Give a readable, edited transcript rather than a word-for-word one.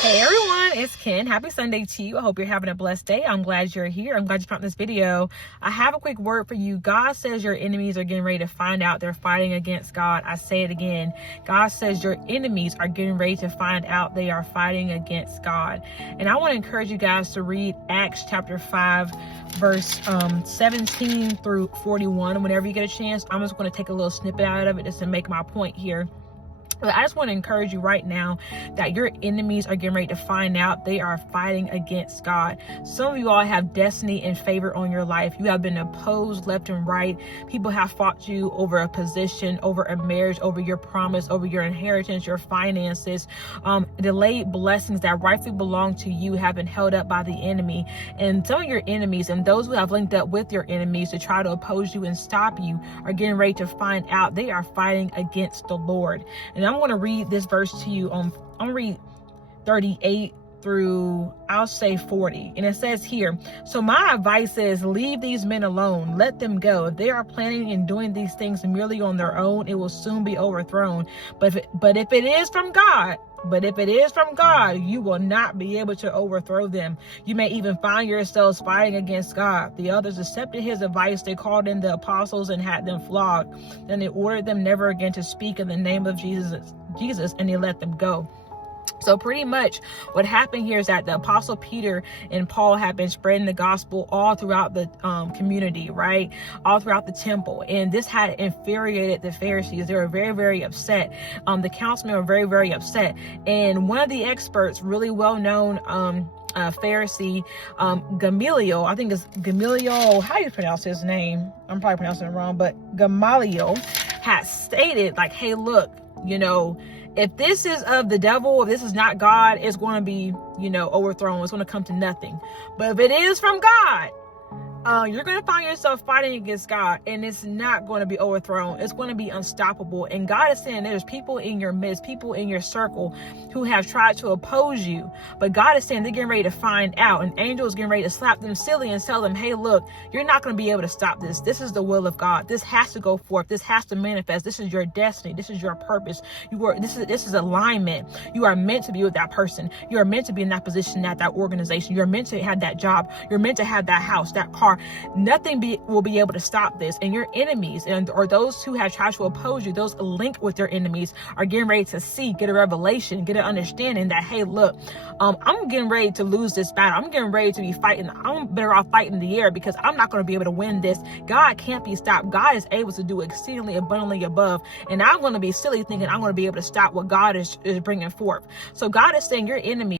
Hey everyone, it's Ken. Happy Sunday to you. I hope you're having a blessed day. I'm glad you're here. I'm glad you found this video. I have a quick word for you. God says your enemies are getting ready to find out they're fighting against God. I say it again. God says your enemies are getting ready to find out they are fighting against God. And I want to encourage you guys to read Acts chapter 5, verse 17 through 41. Whenever you get a chance, I'm just going to take a little snippet out of it just to make my point here. But I just want to encourage you right now that your enemies are getting ready to find out they are fighting against God. Some of you all have destiny and favor on your life. You have been opposed left and right. People have fought you over a position, over a marriage, over your promise, over your inheritance, your finances. Delayed blessings that rightfully belong to you have been held up by the enemy. And some of your enemies and those who have linked up with your enemies to try to oppose you and stop you are getting ready to find out they are fighting against the Lord. And I'm going to read this verse to you. I'm going to read 38 through, I'll say 40. And it says here, so my advice is leave these men alone. Let them go. If they are planning and doing these things merely on their own, it will soon be overthrown. But if it is from God, you will not be able to overthrow them. You may even find yourselves fighting against God. The others accepted his advice. They called in the apostles and had them flogged. Then they ordered them never again to speak in the name of Jesus, and they let them go. So pretty much what happened here is that the apostle Peter and Paul have been spreading the gospel all throughout the community, right? All throughout the temple. And this had infuriated the Pharisees. They were very, very upset. The councilmen were very, very upset. And one of the experts, really well-known Pharisee, Gamaliel, I think it's Gamaliel, how do you pronounce his name? I'm probably pronouncing it wrong, but Gamaliel had stated like, hey, look, if this is of the devil, if this is not God, it's going to be, overthrown. It's going to come to nothing. But if it is from God, you're going to find yourself fighting against God, and it's not going to be overthrown. It's going to be unstoppable. And God is saying there's people in your midst, people in your circle who have tried to oppose you. But God is saying they're getting ready to find out. An angel is getting ready to slap them silly and tell them, hey, look, you're not going to be able to stop this. This is the will of God. This has to go forth. This has to manifest. This is your destiny. This is your purpose. This is alignment. You are meant to be with that person. You are meant to be in that position at that organization. You're meant to have that job. You're meant to have that house, that car. Nothing will be able to stop this. And your enemies or those who have tried to oppose you, those linked with your enemies, are getting ready to get a revelation, get an understanding that, hey, look, I'm getting ready to lose this battle. I'm getting ready to be fighting. I'm better off fighting in the air because I'm not going to be able to win this. God can't be stopped. God is able to do exceedingly abundantly above. And I'm going to be silly thinking I'm going to be able to stop what God is bringing forth. So God is saying your enemy